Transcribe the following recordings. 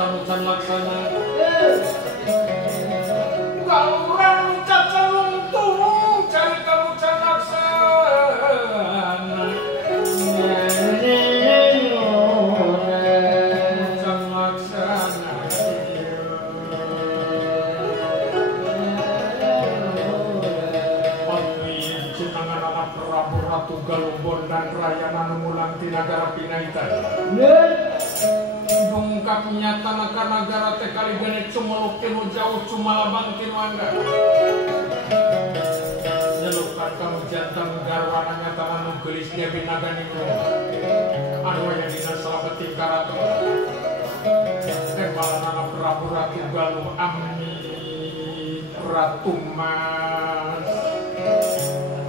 tanucan laksana galurang cacelung tuh cari tanucan laksana tanucan laksana jenengan anak Prabu Ratu Galumbon dan Rayana Numulang di negara Pinaitan dungkap nyata negara teh kali gane cumeluk tinu jauh cumalabang tinu angga nyelukan kamu jantan garwana nyata anu gelis dia binagani anu aya dina salabeting karato tembalan anak Prabu Ratu Galuh Ami Ratu Mas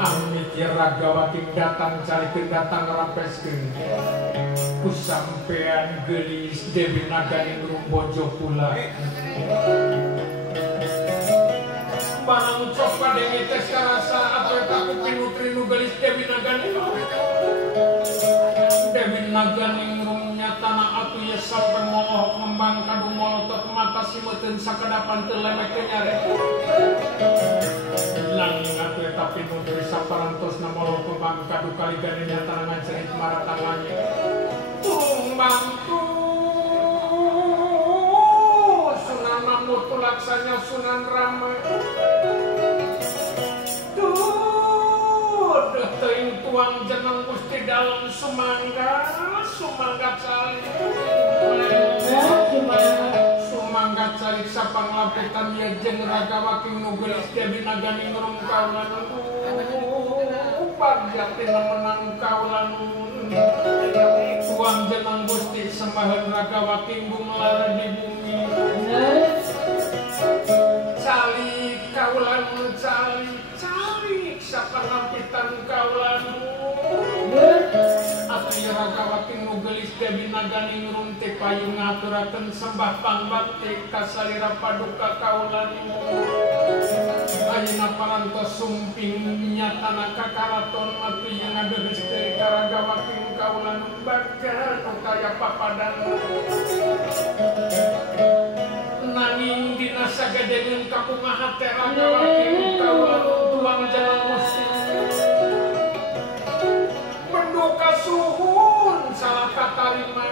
Amit ya Ragawati datang cari datang rapeskeun kusampean gelis Dewi Nagani Rumbojo pula barang cok padenge tes karasa atau aku pinu-trinu gelis Dewi Nagani Dewi Nagani rumnya tanah atu ya sampai molohok ngembang kadung molotot mata simeteun sakadapan teu lemek teu nyare langing atu eta pinu dari saparantosna molohok ngembang kadung kali gani nyata ngacerit maratang langit tumbangku Sunan Mamutu laksanya Sunan Rama teuing tuang jeneng Gusti dalam sumangga calik sumangga calik sapang lapitan ya jeung Ragawaking nugelis Dewi Nagani ngurung kaulan pagyatin menang kaulan tuang jeneng Gusti sembahan Ragawaking bumlar di bumi calik kaulan calik sapang lapitan kaulan atuh Ragawaking nugelis Dewi Nagani ngurung teh payung ngaturakeun sembah pangbakti ka salira paduka kaulan ayeuna parantos sumping nyatana kakaraton atuh yang ngadeges teh ka Ragawaking kaulan bagan nu kaya papadan nanging dina sagedengeun kakumaha teh Ragawaking kaulan tuang jalan musik menduka suhun salah katarima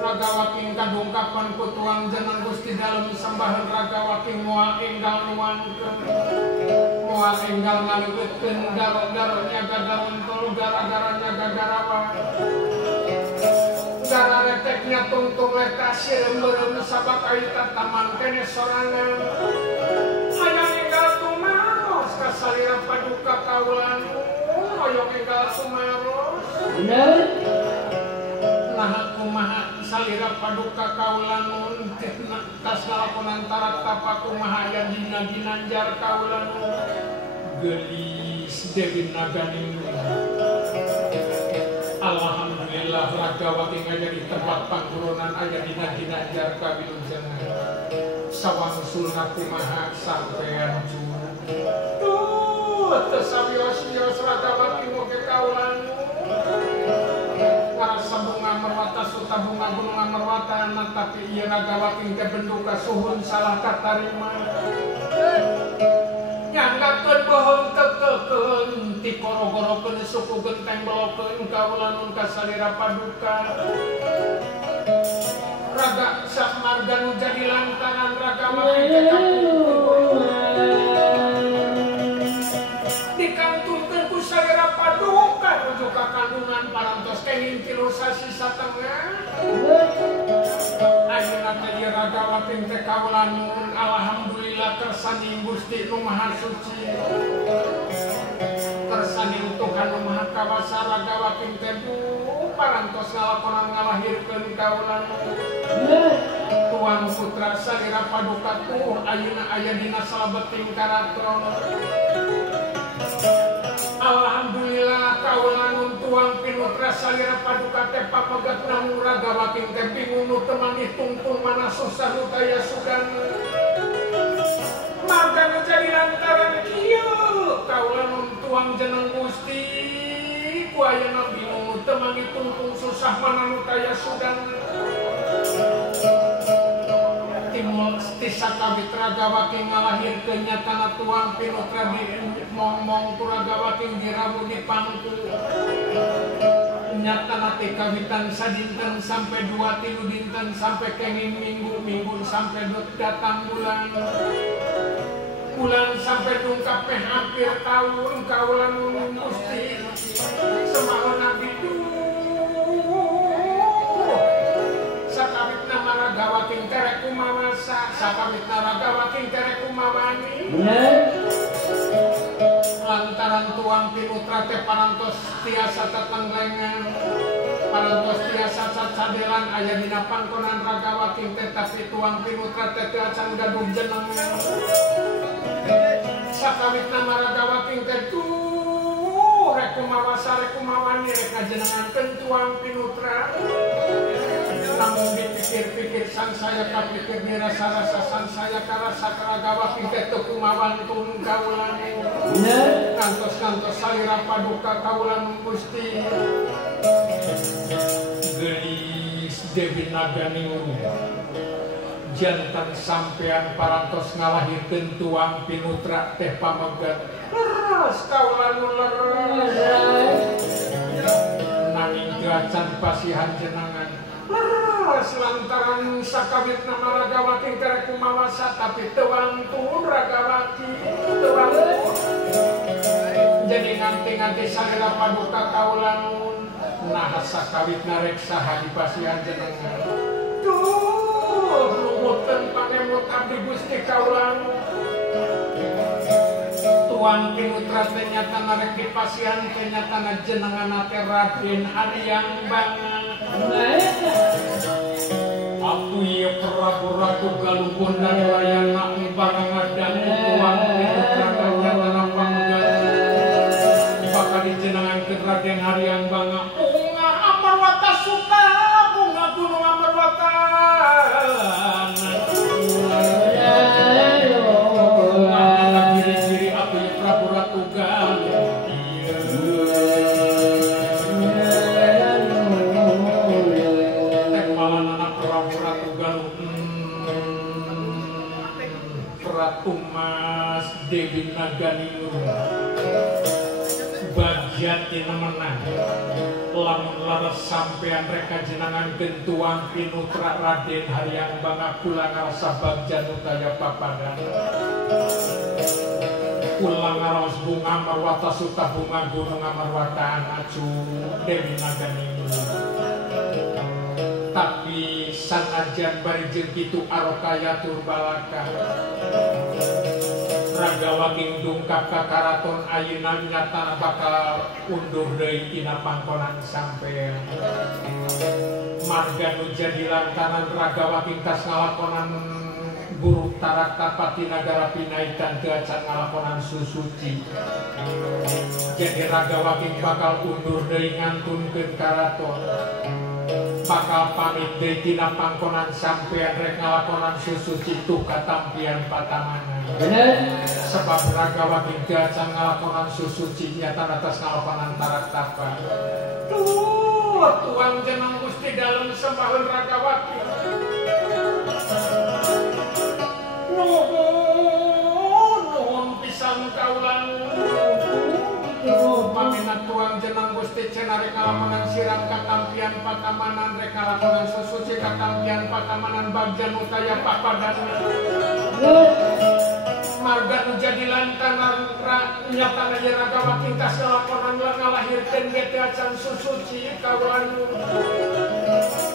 Ragawaking kadungkapan ku tuang jeneng Gusti dalem sambahan Ragawaking moal enggal nuangkeun moal enggal ngaleukeun garo-garonya gagarentul gara-garanya gagarawa gara reteknya tungtung leta sirem-berem sabak aita taman kene sorangan hayang enggal tumaros ka salira paduka kaulan hoyong enggal sumaros nah kumaha salira paduka kaulan tas ngalakonan tarat tapa kumaha yang dina ginanjar kaulan gelis Dewi Nagani alhamdulillah Ragawaking aya di tempat pangkurunan aya dina ginanjar kawilujengan sawangsulna kumaha sampean teu sawios-wios Ragawaking oge kaulan ngarasa bunga merwata suta bunga gunung merwata tapi ieu Ragawaking teh benduka suhun salah katarima nyanggakeun bohong tekekeun ti koro-korokeun suku genteng belokeun kaulan ka salira paduka raga sak marga nu jadi lantaran Ragawaking teh dikantungkeun ku salira paduka nuju ka kandungan parantos kenging tilu sasi satengah ayeuna teh Ragawaking teh kaulan alhamdulillah kersani Gusti nu Maha Suci kersani Tuhan nu Maha Kawasa Ragawaking teh parantos ngalakonan ngalahirkeun kaulan tuang putra salira paduka tuh ayeuna aya dina salabeting karatron alhamdulillah kaulan tuang pinutra salira paduka teh papagatna nu Ragawaking teh bingung nu teu manih tungtung mana susah nu taya sugan maka jadi lantaran kieu kaulan tuang jeneng Gusti ku ayeuna bingung teu manih tungtung susah mana nu taya sugan sakabit ragawaki ngalahirkeun nyatana tuang pinutra di mong-mong tu ragawaki diramu di pangku nyatana teh kawitan sadinten sampai 2-3 dinten sampai kenging minggu sampai datang bulan sampai dungkap hampir tahun kaulan Gusti semaun nabi sakabit nama ragawaking terek kumawasa sakabit nama ragawaking terek kumawani lantaran tuang pinutra teh parantos tiasa tetenglengan parantos tiasa cacadelan aya dina pangkonan ragawaking teh tapi tuang pinutra teh tiasa gaduh jenengan sakabit nama ragawaking teh rek kumawasa rek kumawani rek ngajenengankeun tuang pinutra namun dipikir-pikir sang saya kapikir dirasa-rasa sang saya karasa ragawaking teh teu kumawantun kaulan kantos-kantos salira paduka kaulan Gusti geulis Dewi Naganiung jantan sampean parantos ngalahirkeun tuang pinutra teh pamegat leres kaulan leres nanging gacan pasihan jenengan leres lantaran sakabit nama ragawaking terek kumawasa tapi tewangtun ragawaki tewangtun jadi nganti salira paduka kaulan nah sakabit narek saha di pasihan jenengan lumutkeun pangemut abdi Gusti kaulan tuang pinutra teh nyatana rek di pasihan teh nyatana jenengan teh Raden Haryang Banga aku ieu Prabu Ratu Galunggung dan layana barang ngadan tuang pinutra teh nyatana panggat bakal dijenengankeun Raden Haryang Banga bunga Amarwata Suka bunga Gunung Amarwata ciri-ciri aku ieu Prabu Ratu Galunggung Ratu Mas Dewi Naganiung bagian tina menang lamun laras sampean reka jenengankeun tuang pinutra Raden Haryang Banga kula ngarasa bagjan utaya papadan kula ngaraos bunga Amarwata Suta bunga Gunung Amarwata acu Dewi Naganiung tapi sanajan bari jeung kitu arokaya turbalaka ragawaking dungkap ka karaton ayeuna nyatana bakal undur deui tina pangkonan sampean marga nu jadi lantaran ragawaking tas ngalakonan buruk tarakta pati nagara pinaitan teu acan ngalakonan susuci jadi ragawaking bakal undur deui ngantunkeun karaton bakal pamit deui tina pangkonan sampean rek ngalakonan susuci tuh katampian patamanan sebab ragawaking teu acan ngalakonan susuci nyatana atas ngalakonan taraktapa tuang jeneng Gusti dalem sembaheun ragawaking nuhun pisan kaulan paminat tuang jeneng Gusti cenah rek ngalakonan sirang katampian patamanan rek ngalakonan susuci katampian patamanan bagjan utaya papadan marga nu jadi lantaran nyatana ye ragawaking tas ngalakonan ngalahirkeun ge teu acan susuci kaulan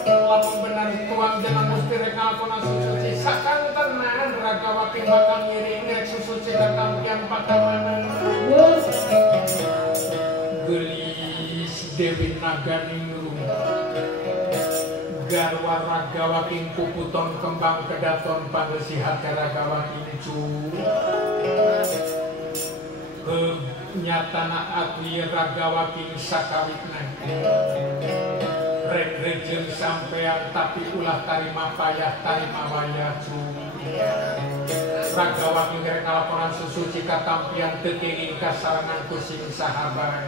lamun bener tuang jeneng Gusti rek ngalakonan susuci sakantenan ragawaking bakal ngiring rek susuci katampian patamanan geulis Dewi Naganiung garwa ragawaking puputon kembang kedaton pangresihat ragawaking cu nyatana abdi ragawaking sakawitna rek rejeung sampean tapi ulah tarima payah tarima wayah cu ragawaking rek ngalakonan susuci katampian teu kenging kasarangan kusing sahabat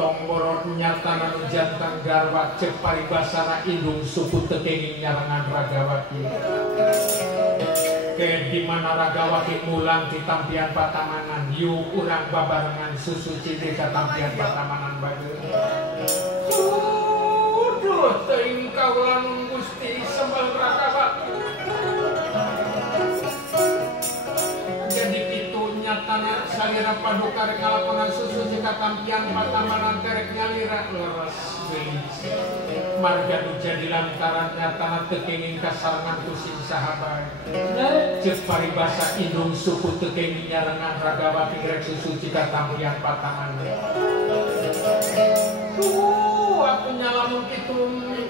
Tonggorot nyatana nu jantan garwa cek paribasana indung suku tekenging nyarangan Ragawati. Ke dimana Ragawati mulang di tampian Patamanan, yu urang babarengan susu citi ke tampian Patamanan bageun. Duh teuing kaulan Gusti sembah Ragawati. Jadi itu nyatana salira paduka rek ngalakonan susu jika tampian Patamanan terek nyalira leres gelis. Marga nu jadi lantaran nyatana tekenging kasarangan tusing sahabat. Cek paribasa indung suku tekenging nyarengan Ragawati rek susu jika tampian Patamanan. Aku nyalamun kitu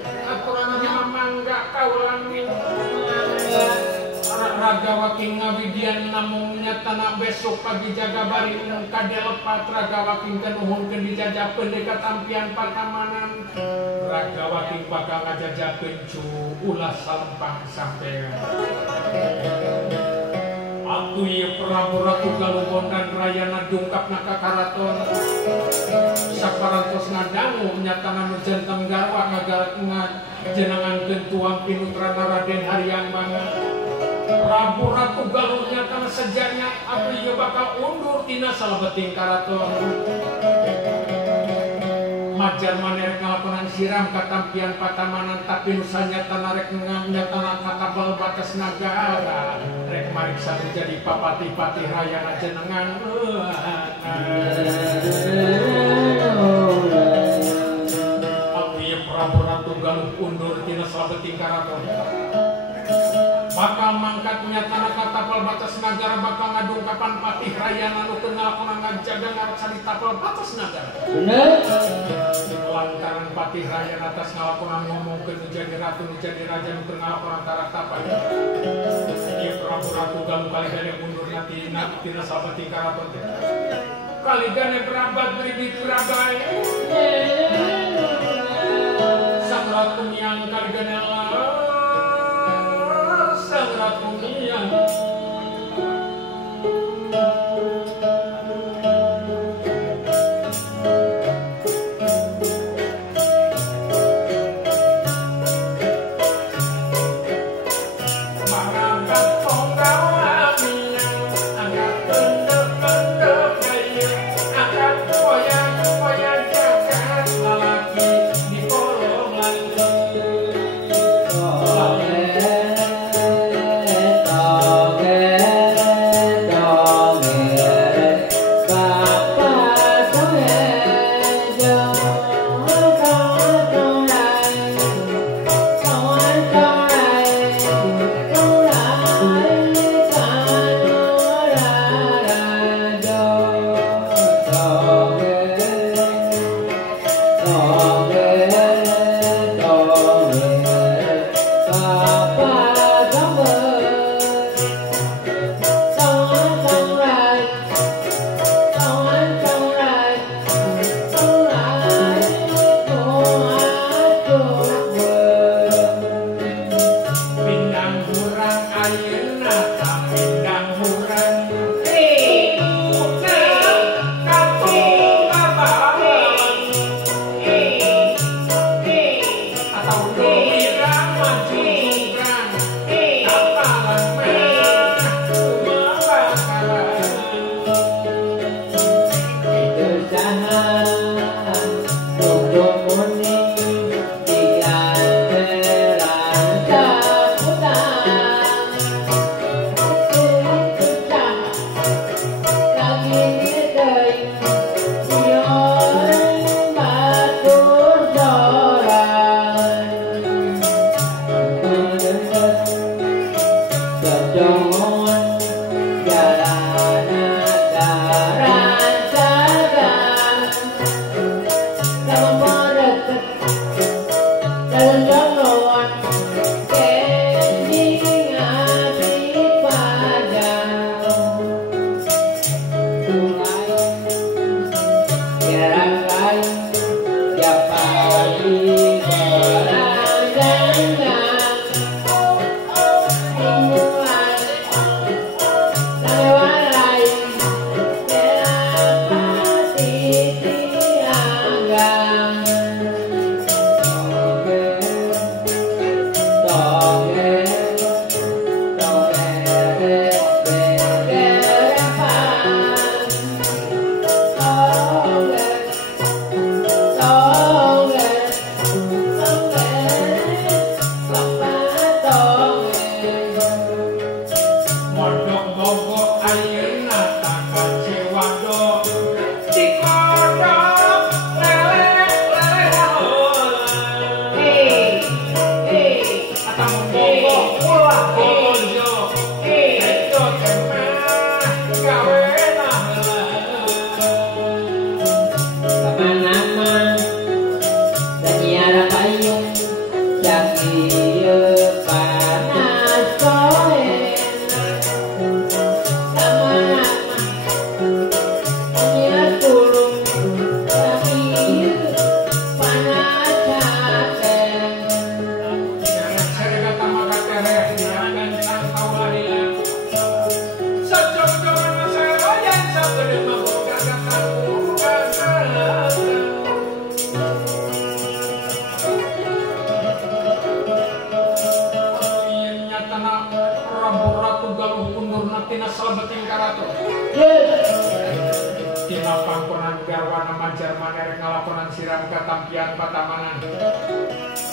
aturanna mangga kaulan. Ragawati ngawidian namung nyatana besok pagi jaga bari kadelepat Ragawati nuhunkeun dijajakeun dekat tampian Patamanan. Ragawati bakal ngajajakeun cu ulah salempang sampean. Atuh ieu Prabu Ratu Galunggon dan rayana dungkapna ka karaton. Saparantos ngadangu nyatana nu janten garwa ngajenengankeun tuang pinutrana Raden Haryambana. Prabu Ratu Galung nyatana sejanya atuh ieu bakal undur tina salebeting karaton. Majar maneh ngalakonan siram ka tampian Patamanan tapi nu sanyatana rek nyatana kakabal batas nagara rek mariksa menjadi papati-pati rayana jenengan. Atuh ieu Prabu Ratu Galung undur tina salebeting karaton. Bakal mangkat nyatana katapal batas nagara bakal ngadungkapan patih rayana nu teu ngalakonan ngajaga ngareksa di tapal batas nagara. Bener. Lantaran patih rayana atas ngalakonan ngomongkeun nu jadi ratu nu jadi raja nu teu ngalakonan tarak tapal. Ieu Prabu Ratu Galung kaligane mundurna tina sabeting karaton teh. Kaligane berabat bibit berabai. Sang ratu yang kaligane sang ratu niang mangangkat tonggal amiang angkat kendep-kendep gaya angkat koyak-koyak jagat lalaki di kolong langit.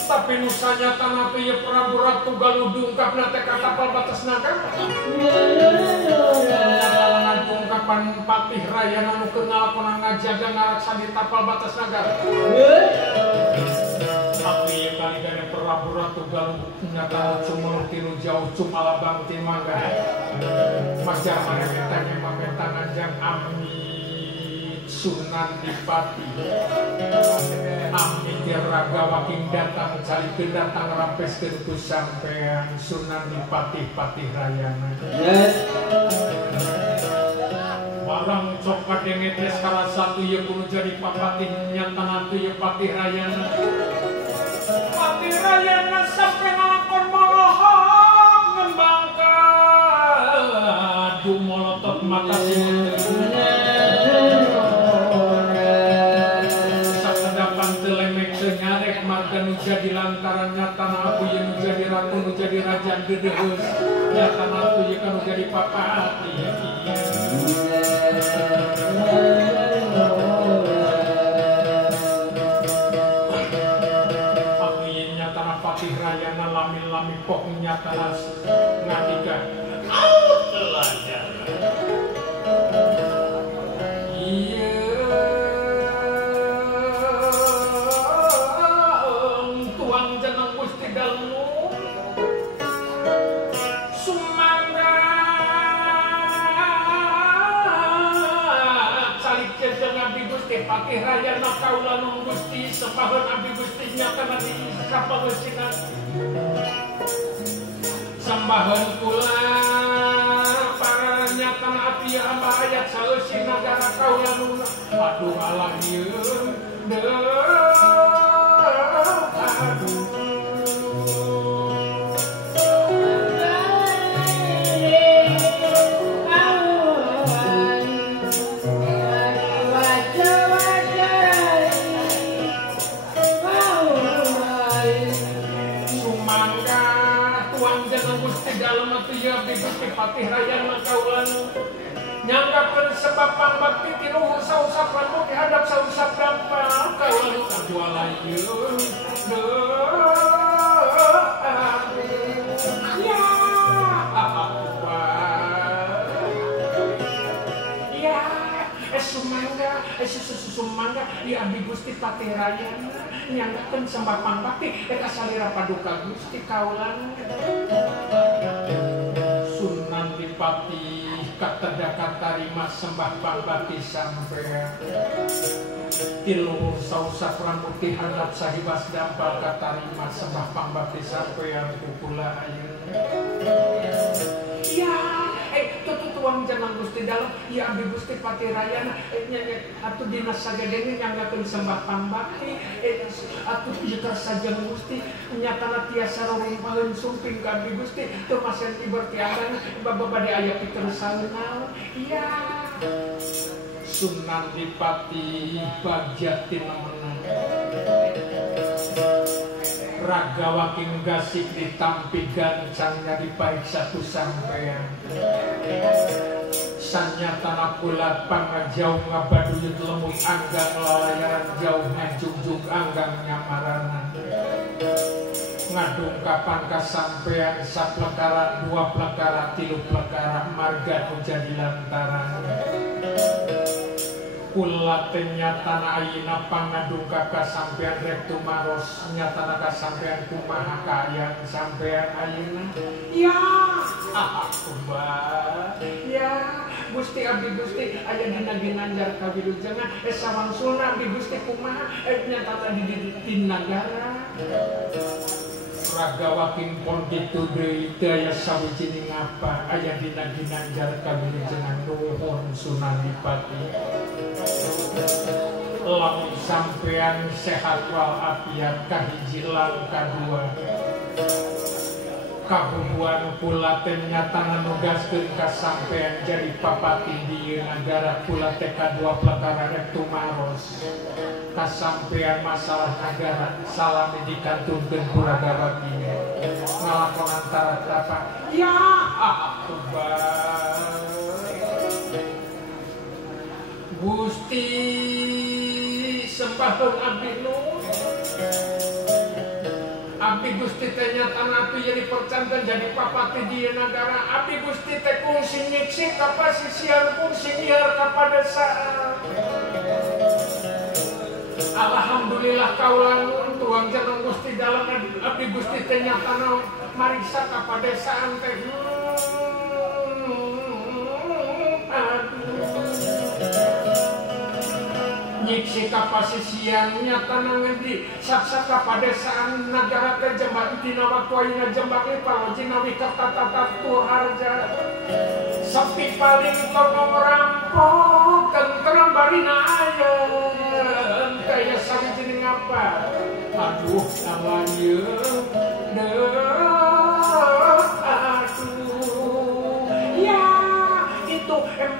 Tapi nusanya tanah tu ya Prabu Ratu Galudung kapna teh kapal batas naga. Nalalan ungkapan Patih Raya anu keur ngalakonan ngajaga ngaraksa di tapal batas naga. Tapi ya kali gana Prabu Ratu Galudung nyata cuma tiru jauh cuma labang timangga. Majar mana mentanya mamentangan jang Amit Sunan Dipati. Amin Raga Waking datang cari datang rampes tentu sampean Sunan Dipati Patih Rayana. Barang coba dengetes salah satu ya kuno jadi papatih nyata nanti ya Patih Rayana. Patih Rayana sampai ngelakon mohon ngembangkan aduh molotot mata simut. Jadi lantaran nyata aku yang menjadi ratu menjadi raja dedeus nyata aku yang kan menjadi papa hati aku yang nyata Patih Rayana lami-lami pok nyata ngadika telajar Patih Rayana kaulan Gusti sepahan abdi Gusti nyata nanti kapal Gustikan sambahan pula para nyata api amba ayat sausi negara kaulan aduh alam yeun aduh Patih Rayana kaulan nyanggakeun sebab pambakti tinuhur sausap rambut dihadap sausap dampal kaulan kajualan yeun ya ya sumangga sumangga di abdi Gusti Patih Rayana nyanggakeun sebab pambakti eta salira paduka Gusti kaulan Sunan Dipati katedaka tarima sembah pambati sampean tiluhur sausap rambut dihadap sahibas dampal katarima sembah pambati sampean kukula ayeuna ya tuang jangan Gusti dalam ya abdi Gusti Patih Rayana atuh dina sagadenge nyanggakeun sembah pambakti atuh ieu saja Gusti nyatana tiasa rumpaheun sumping ka abdi Gusti teu masih dibertiagan babade aya pikeun saeuna iya Sunan Dipati Bagja tinemenan Raga Waking gasik ditampi gancangnya dipaik satu sampean sanyatana kula pangajauh ngabaduyut lemut anggang lalayaran jauh ngajungjung anggang nyamaranan ngadungkapan kasampean saplekara dua plekara tilu plekara marga menjadi lantaran kula nyatana ayeuna pangadungka kasampean rek tumaros nyatana kasampean kumaha kaayaan sampean ayeuna ya kumaha ya Gusti abdi Gusti aya dina ginanjar kawilujengan sawangsulna abdi Gusti kumaha nyatana di nagara Ragawaking pon kitu deui teu aya sawijining apa aya dina ginanjar kawilujengan nuhun Sunan Adipati. Lamun sampean sehat walafiat kahiji lan kadua kabubuan pula teh nyatana nugaskeun ka sampean jadi papati di negara pula teh kadua perkara rek tumaros kasampean masalah negara salami dikantunkeun ku Ragawati ngalakon antara apa ya akbar Gusti sembahkeun abdi nuhun abdi Gusti teh nyatana atuh jadi percanten jadi papati di negara abdi Gusti teh kungsi nyiksi ka pasisian kungsi nyiar ka padesaan. Alhamdulillah kaulan tuang jeneng Gusti dalam abdi Gusti teh nyatana mariksa ka padesaan teh nyiksi kapasisian nyatana ngendi saksa kapadesaan negara teh jembat dina waktu ayeuna jembat ieu palojina wikatata tuharja sepi paling tong rampok tentrem barina ayeun kaya sawijining apa aduh awan ieu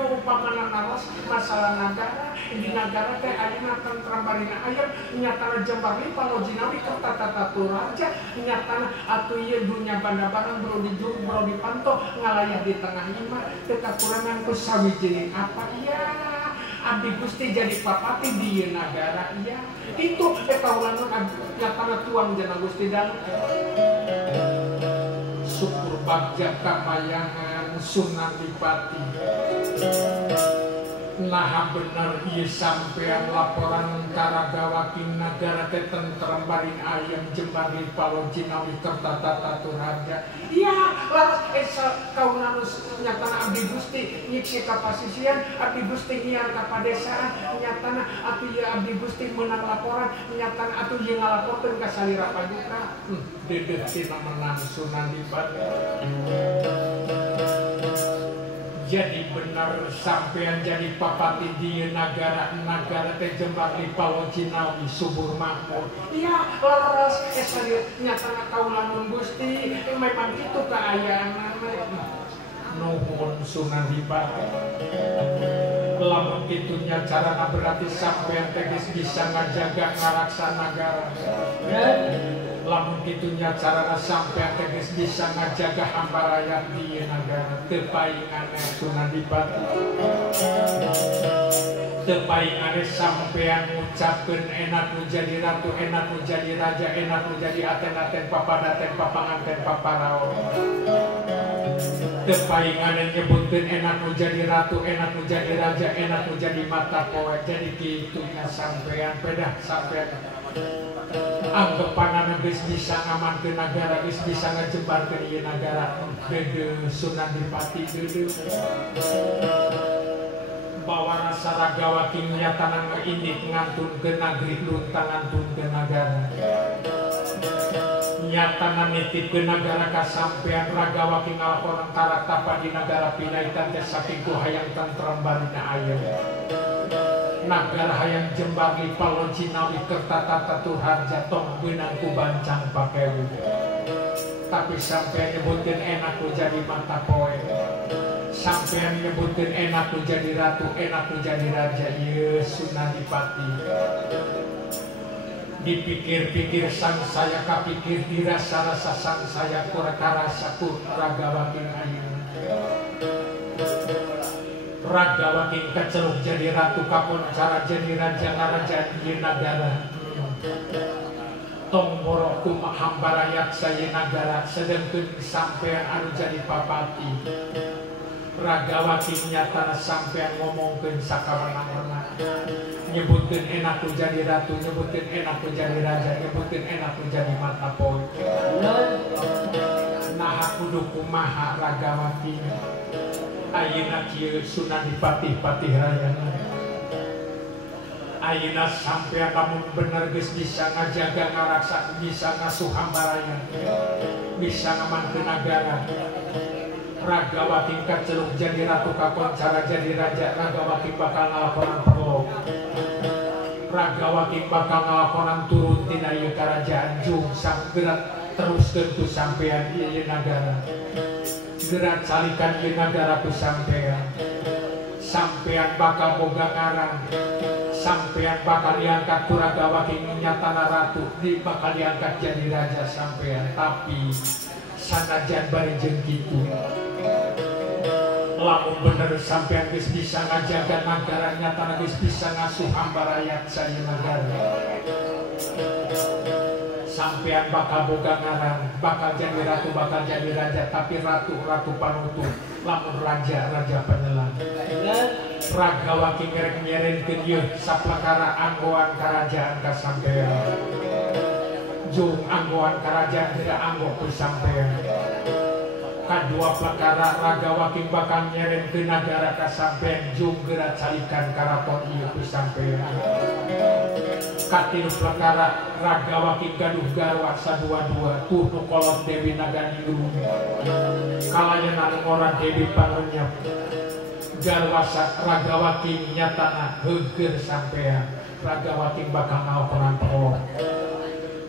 upamana naros masalah negara di negara teh ayeuna tentrem barina aya nyatana jembarli palojina wikatata raja nyatana atuh ieu dunya banda barang bro dijur bro dipantau ngalayah di tengah imah teu kakurangan ku sawijining apa iya abdi Gusti jadi papati di negara iya itu kaulanun nyatana tuang jeneng Gusti dan syukur bagja kamayangan Sunan Adipati. Nah bener ieu sampean laporan ka Ragawaking nagara teh tentrem baring ayam jembar di palojina wikatata raja. Iya, laras esa kaulan nyatana abdi Gusti nyiksi ka pasisian, abdi Gusti nyiar ka padesaan, nyatana atuh ieu abdi Gusti meunang laporan, nyatana atuh ieu ngalaporkeun ka salira paduka. Dedeh tina menang Sunan Adipati. Jadi benar sampean jadi papati di negara teh jembar di palojina subur makmur. Iya, laras esa nyatana kaulan Gusti memang kitu kaayaan nuhun Sunan Adipati. Lamun kitunya carana berarti sampean teh bisa ngajaga ngaraksa negara. Lamun kitunya carana sampean teh bisa ngajaga hamba rakyat di negara teu paingane Sunan Adipati. Teu paingane sampean ngucapkeun enak nu jadi ratu, enak nu jadi raja, enak nu jadi aten-aten papadaten papanganten paparaon. Teu paingane nyebutkeun enak nu jadi ratu, enak nu jadi raja, enak nu jadi mata poe. Jadi kitunya sampean pedah sampean anggapanana geus bisa ngamankeun nagara, geus bisa ngajembarkeun ieu nagara. Dede Sunan Adipati dede bawa rasa Ragawaking nyatana ngeindik ngantunkeun nagri luntang ngantunkeun nagara. Nyatana nitipkeun nagara ka sampean Ragawaking ngalakonan taratapa di nagara pinaitan teh saking ku hayang tentrem barina ayeuna. Nagara hayang jembar di palojina wikatata raja tong beunang ku bancang pakewu. Tapi sampean nyebutkeun enak ku jadi mata poe. Sampean nyebutkeun enak ku jadi ratu, enak ku jadi raja. Ieu Sunan Adipati. Dipikir-pikir sang saya kapikir dirasa-rasa sang saya kurasa ku Ragawaking ayeuna. Ragawaking keceluk jadi ratu kapun cara jadi raja ngaraja di negara. Tong borok kumaha hamba rakyat saya negara sedengkeun sampean anu jadi papati. Ragawaking nyatana sampean ngomongkeun sakamanana. Nyebutkeun enak ku jadi ratu, nyebutkeun enak ku jadi raja, nyebutkeun enak ku jadi mata poe. Nah kudu kumaha Ragawaking. Ayeuna kieu Sunan Adipati patih rayana. ayeuna sampean lamun bener geus bisa ngajaga ngaraksa bisa ngasuh hambaraya bisa ngamankeun nagara Ragawati kaceluk jadi ratu kakoncara jadi raja Ragawati bakal ngalakonan perlo Ragawati bakal ngalakonan turun tina ieu karajaan jung sang gerak teruskeun ku sampean ieu nagara gerak salikan ieu nagara ku sampean sampean bakal boga ngarang sampean bakal diangkat ku Ragawati nyatana ratu di bakal diangkat jadi raja sampean tapi sanajan bari jeung kitu lamun bener sampean geus bisa ngajaga nagara nyatana geus bisa ngasuh hamba rakyat saya nagara sampean bakal boga ngarang bakal jadi ratu bakal jadi raja tapi ratu panutup lamun raja penyelam Ragawati ngerek nyerenkeun ieu saplakara anggoan karajaan ka sampean jung anggoan kerajaan tidak anggo ku sampean kadua perkara Ragawati bakal nyeren ke negara ka sampean jung gerak calikan karaton ieu ku sampean katilu perkara Ragawati gaduh garwa sadua-dua tuh nu kolot Dewi Nagani dulu kalayan orang Dewi Pangunyap garwa Ragawati nyatana heugeur sampean Ragawati bakal ngalakonan perlo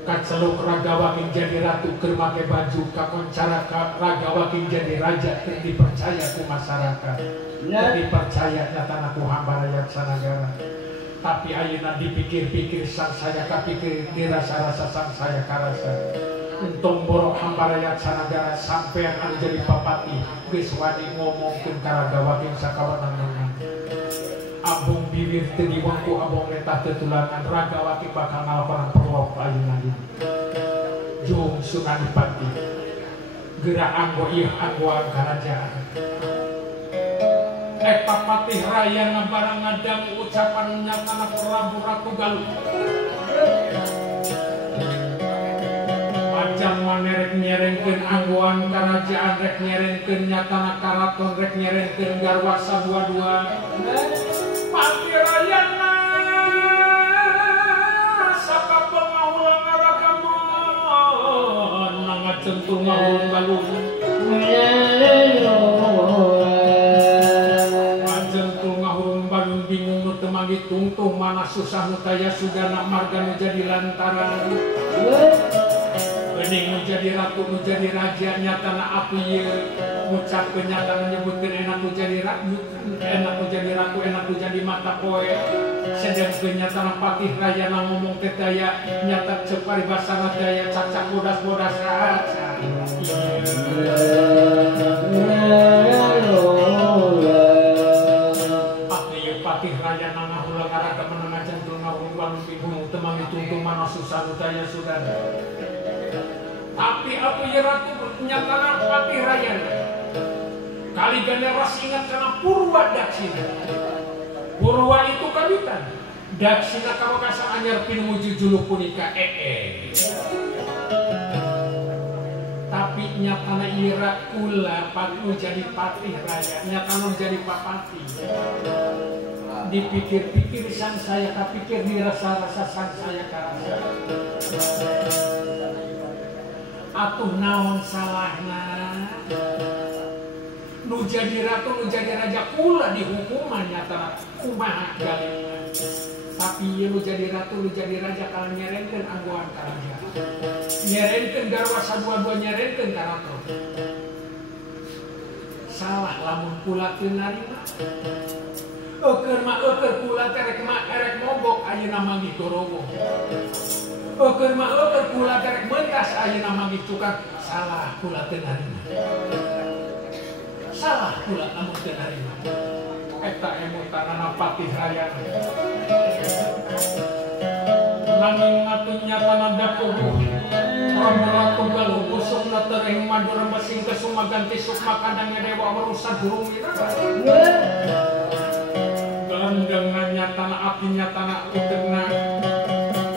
kaceluk Ragawati jadi ratu keur make baju kakoncara Ragawati jadi raja keur dipercaya ku masyarakat dipercaya nyatana ku hamba rakyat sanagara tapi ayeuna dipikir-pikir sang saya kapikir dirasa-rasa sang saya karasa untung borok hamba rakyat sanagara sampean anu jadi papati geus wani ngomongkeun ka Ragawati sakawanana abong bibir teu diwangku abong letah tetulangan Ragawati bakal ngalakonan perlop ayeuna ieu jung Sunadipati gerak anggo ieu anggoan karajaan eta patih raya ngabarang ngadang ucapan nyatana Prabu Ratu Galuh pajang manerek nyerengkeun anggoan karajaan rek nyerengkeun nyatana karaton rek nyerengkeun garwa sadua-dua Pati rayana saka pengahulang aragamon nangacentul ngahulung balung ngacentul ngahulung balung bingung nu teu manggi tungtung mana susah nu taya sugana marga nu jadi lantaran geuning nu jadi ratu nu jadi raja nyatana api ieu ngucapkeun nyatana nyebutkeun enak nu jadi ratu enak nu jadi ratu enak nu jadi mata poe sedengkeun nyatana patih raya ngomong teh daya nyata ceuk paribasana daya cacak bodas-bodas raca patih raya nangahulang araga menengah jantul ngahulung walung bingung temang ditungtung mana susah nu daya sudan tapi apa ya ratu nyatana patih raya kali generasi ingat karena Purwa Daksina Purwa itu kawitan Daksina kawakasan anyar pinuju juluk punika tapi nyatana ira kula patu jadi patih raya nyatana jadi papati dipikir-pikir sang saya kapikir dirasa-rasa sang saya karasa atuh naon salahna nu jadi ratu nu jadi raja kula dihukuman nyata kumaha galina tapi ieu nu jadi ratu nu jadi raja kalau nyerengkeun anggoan karajaan nyerengkeun garwa sadua-dua nyerengkeun karaton salah lamun kula teu narima eukeun mah eukeun kula teh erek mogok ayeuna manggi gorowo eukeun mah eukeun kula teh rek mentas ayeuna manggi tukang salah kula teu narima salah pula namun teu narima eta emutanana patih raya nanging ngatunya tanah dapuh Prabu Ratu Galuh busukna teuing madur mesing kesumagan tisuk makadangnya dewa merusak burung minara gelendengan nyatana api nyatana utegna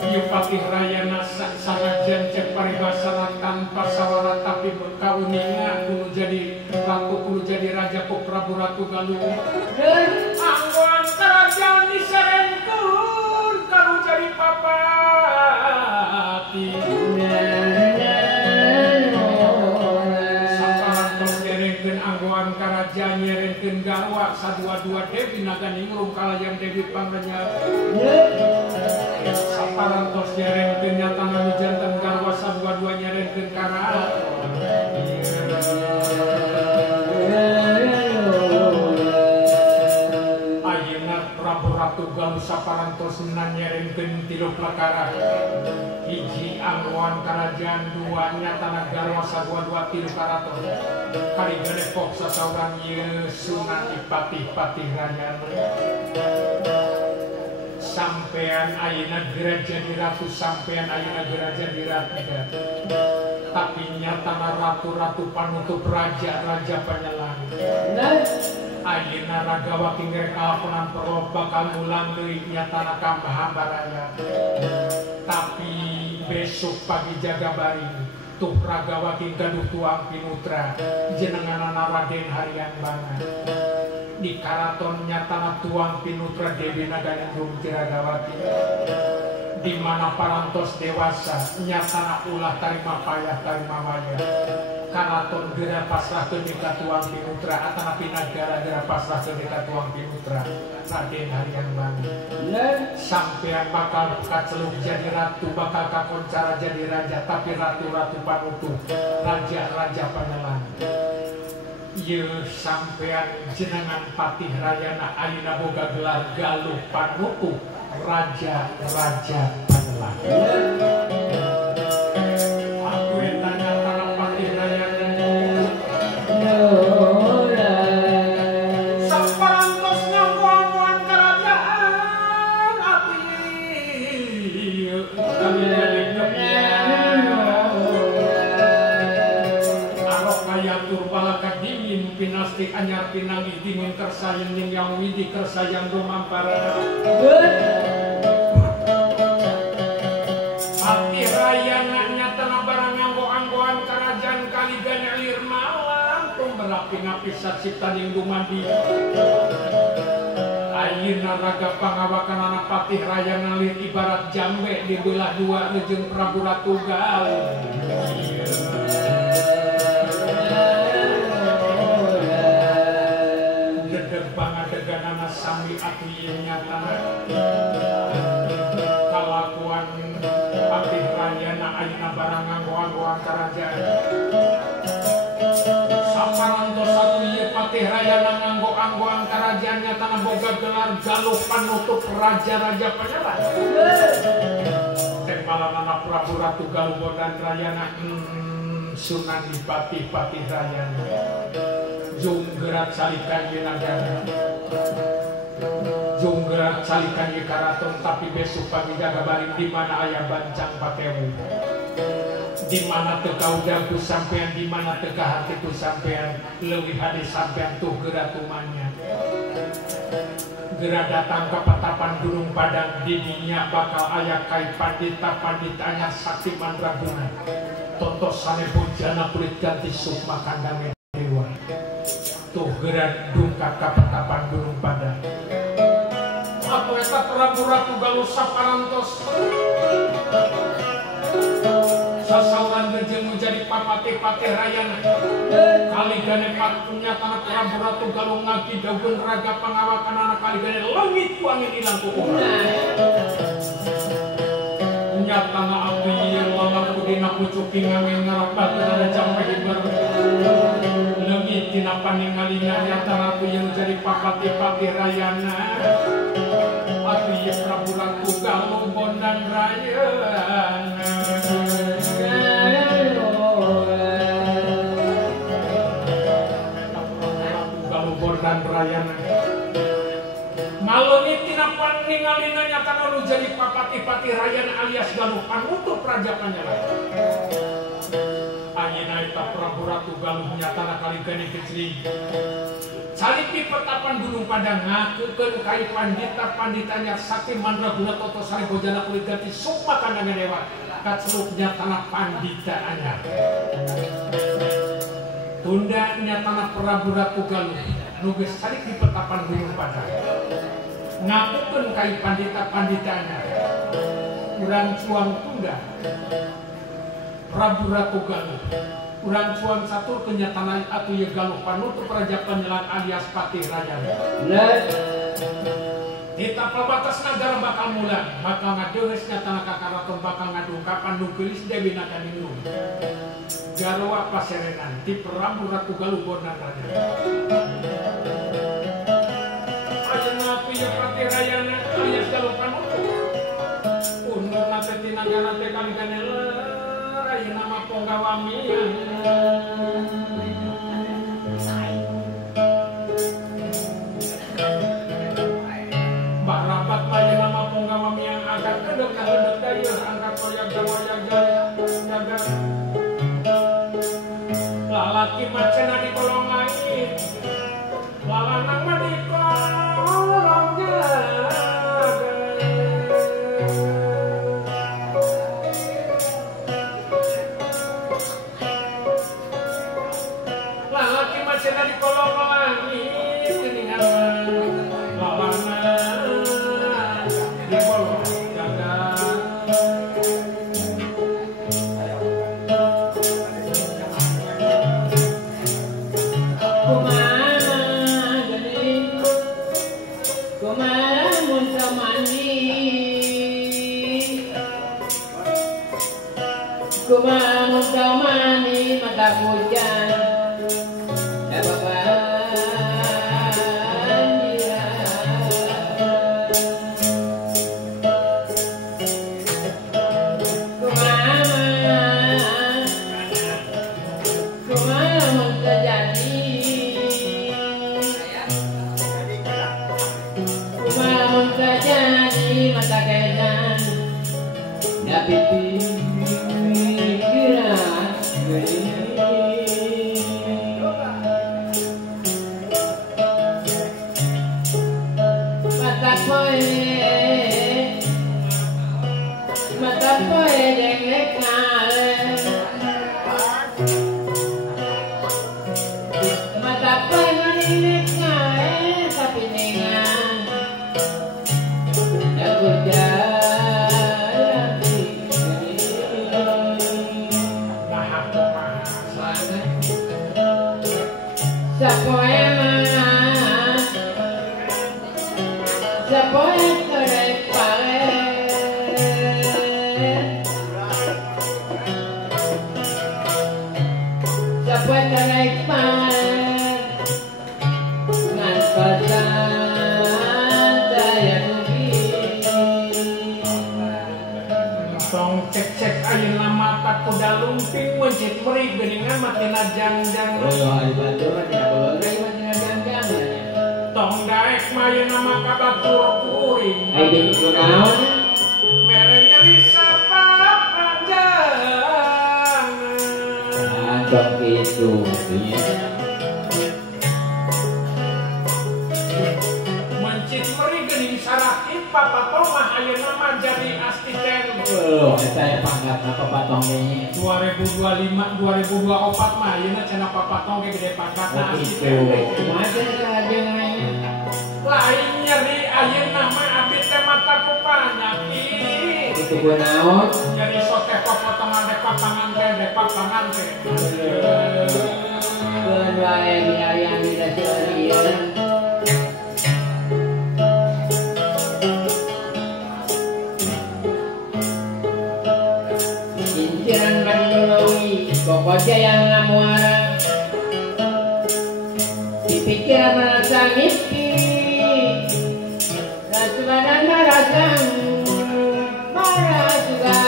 ieu patih rayana sanajan cek paribasana tanpa sawara tapi berkawinina kudu jadi ratu kudu jadi raja ku Prabu Ratu Galuh anggoan kerajaan diserengkeun pati saparantos nyerengkeun anggoan karajaan nyerengkeun garwa sadua-dua Dewi Naganingrum kalayan Dewi Pangrenya saparantos nyerengkeun nyatana mijanten garwa sadua-dua nyerengkeun kara Prabu Ratu Galuh saparantos nyerengkeun tilu prakara hiji anggoan karajaan dua nyatana garwa sadua-dua tilu karaton kaligane pok sasauran ieu Sunan Patih-patih Rayan sampean ayeuna geura jadi ratu sampean ayeuna geura jadi raja tapi nyatana ratu-ratu panutup raja-raja panyalang ayeuna Ragawati ngrek kalakonan perlo bakal mulang deui nyatana ka Mahabharaya tapi besok pagi jaga bari tuh Ragawati gaduh tuang pinutra jenenganana Raden Harian banget di karaton nyatana tuang pinutra Dewi Naganingrum ti Ragawati di mana parantos dewasa nyatana ulah tarima payah tarima wayah karaton geura pasrahkeun ka tuang pinutra atanapi nagara geura pasrahkeun ka tuang pinutra Raden Harian Bani sampean bakal kaceluk jadi ratu bakal kakoncara jadi raja tapi ratu-ratu panutup raja-raja panyalan ieu sampean jenengan Patih Rayana ayeuna boga gelar Galuh panutup raja-raja panyalan aku tanya tanah Patih Rayana saparantos nganggoan kerajaan ati kami arok kaya turbala kadingin pinastik anyar pinangi dingin kersayang yang widi kersayang rumampara Patih Rayana nyatana barang anggo-anggoan kerajaan kaligane alir malang tung berapi-api saciptaning dumadi ayeuna raga pangawakan anak Patih Rayana lir ibarat jambe dibelah dua jeung Prabu Ratu Galuh dedeg pangadeganana sami atuh ieu nyatana kalakuan Patih Rayana ayeuna barang anggo-anggoan karajaan saparantos satu ieu Patih Rayana nganggo-anggoan karajaan nyatana boga gelar Galuh panutup raja-raja panyalan tembalanana Prabu Ratu Galuh Bondan Rayana Sunan Patih-patih Rayana jung gerak salikan ieu nagara junggerak salikan ye karaton tapi besok pagi jaga bari di mana aya bancang pakewu di mana teu dagu sampean di mana teu hatiku sampean leuwih hade sampean tuh geura tumanya geura datang ke patapan Gunung Padang di dinya bakal aya kai pandita-pandita anyar sakti mandraguna tontos sane bojana kulit ganti sukma kandang dewa tuh geura dungkap ka patapan Gunung Padang atau eta Prabu Ratu Galuh saparantos sasauran jeung menjadi Patih-patih Rayana kaligane patunya tanah Prabu Ratu Galuh ngagidageun raga pangawakan anak kaligane leungit ku angin ilang kukuh nyatana abdi lalaku dina pucuking angin ngarabakeun ada jampe hibar leungit dina paningalina nyatana tu yang jadi Patih-patih Rayana Patih Prabu Ratu Galuh Bondan Rayana Prabu Galuh Bondan Rayana ngaloni tina paningalina nyatana lu jadi Patih-patih Rayana alias Galuh panutup raja panyalan ayeuna eta Prabu Ratu Galuh nyatana kaligane kecil saliki petapan Gunung Padang ngakukeun kai pandita-panditanya sakti mandraguna toto sari bojana kulit ganti sukma kandangan dewa kaceluk nyatana pandita anyar tunda nyatana Prabu Ratu Galuh nu geus saliki petapan Gunung Padang ngakukeun kai pandita-panditanya urang cuang tunda Prabu Ratu Galuh urang cuang satur kenyataan atuh ye Galuh panutup Raja Panyelan alias Patih Raja Dita pabatas negara bakal mulan bakal ngadeures nyatana kakaraton bakal ngadungkapan nu geulis Dewi Nakaninung Garwa paserenan ti Prabu Ratu Galuh Bondan Raja ayeuna piye Patih Rayana alias Galuh panutup undur nate ti nagara teh kaligane ayeuna mah Ponggawami Barabat ayeuna mah Ponggawami yang angkat kedek ka hedek dayeuh angkat koyak gawaya jaga lalaki mah cenah di kolong langit lalanang mah di kolong jagat lalaki mah cenah di kolong langit geuningan lalanang di kolong jagat Kumaha mani mata hujan ya babanjira kumaha terjadi kumaha terjadi mata kedan ya pipi mata poe dengek ngale mata poe dengek ngale tapi nengan aku jalan di sapoe mana sapoe korek pale sapoe korek pale ngan pesan saya rugi tong cek ayeuna mata kuda lumping mencit meri geuningan mah tina jangjang oh batur mah tina boleh mah tina jangjang tong daek mah ayeuna mah kabatur kuring ai di kunaon mere nyeri sapapanjang dok itu mencit meri geuning sarakit papatong mah ayeuna mah jadi asisten saya pangkat apa patong ini 2025 2024 mah ayeuna cenah papatong ge gede pangkatna asisten macam kajengannya lain nyeri ayeuna mah abdi teh mata ku panyakit itu kunaon nyeri soteh potongan depak tangan teh keun wae yang tidak serius Injiran Bandologi pokoknya yang ngamuara dipikir merasa mimpi rasa badan merasa marah juga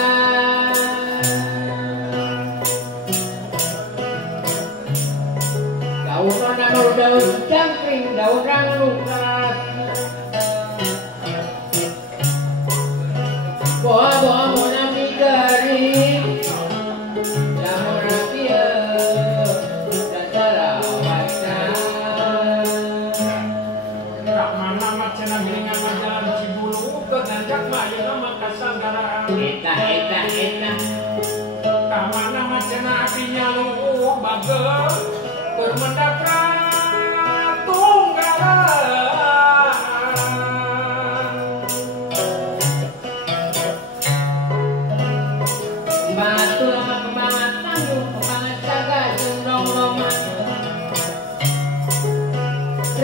daun nama daun cangkring daun ranglukas boa mona migari ya mona pia dasara wasa kak mana mah cenah geuningan mah jalan Cibulu ke Ganjak mah ayeuna mah kasagaraan eta kak mana mah cenah abdi nyaluh bagel bermendakra tunggalan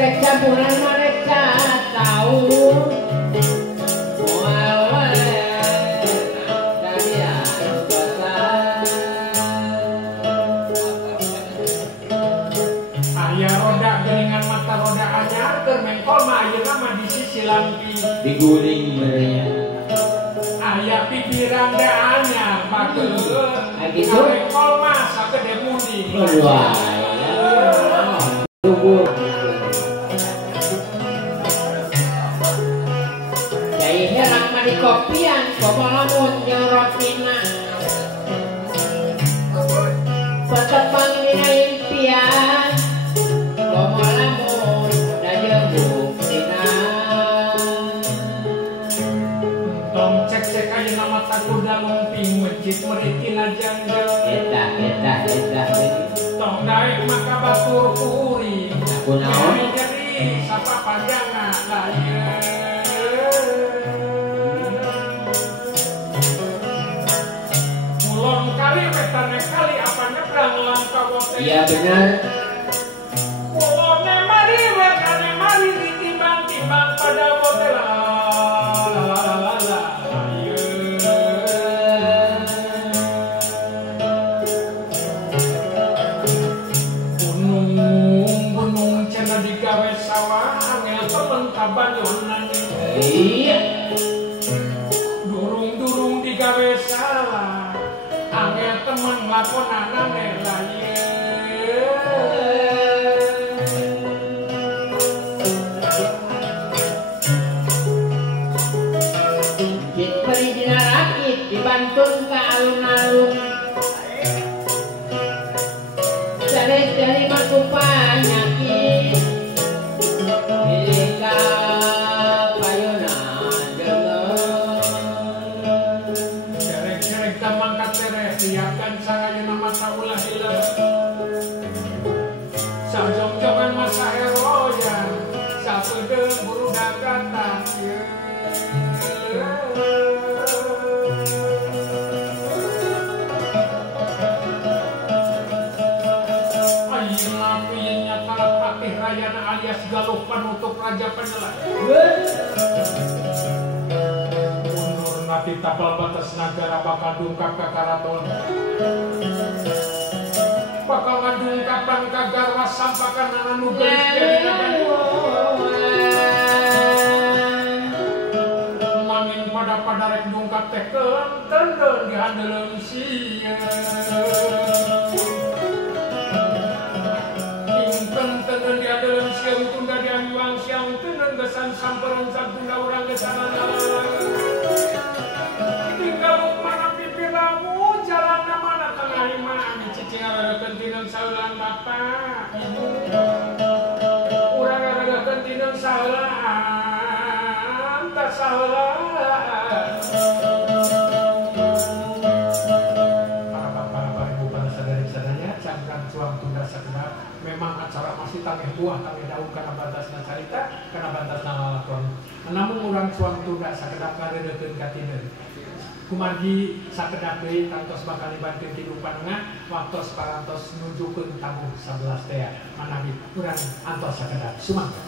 rek campuran mereka tahu diguling merenya ayah pikiran da anyar bagus gitu rekol masa gede mudi wah tunggu jadi herang mani kopian komolamun jeung rotina petepang dina impian komolamun da jeung buktina cek aja nama takut dalam ping masjid meritina janggal eta tong daek maka batur kuring aku naon jadi sapa panjangna laye mulon kali metane kali apa nyebrang langkah wote iya benar mulone mari wetane mari ditimbang-timbang pada wote iya durung digawe salah angel temen lakonana melaye jit peri dina rakit dibantun ka alun-alun cari-cari matupa nyakit milika siapkan saraya nama saulah ilah sajong-jongan masa heroya sapede buru dakatan ayeuna pinya kalapatih rayana alias galuh panutup raja penyelat di tapal batas negara bakal dungkap ke karaton bakal ngadungkapan ke garwas sampakan anu gelis jadi mangin pada rek dungkap teh kenten dihandeleun sia kenten dihandeleun sia tunda dianyuang siang tenen gesan sampereun satunda urang gesana kentinang saulan bapak ibu urang ada kentinang saulan tak saulan para bapak ibu para saudari-saudaranya cangkang cuang tunda sekedap memang acara masih tangeh buah tangeh daun karena batasna carita karena batasna lalakon namun urang cuang tunda sekedap ngaredekeun ka tineun kumargi sakedap deui kantos bakal dibantuin kehidupan tengah waktos parantos nujukeun tabuh 11 teh manabi urang antos sakedap sumangga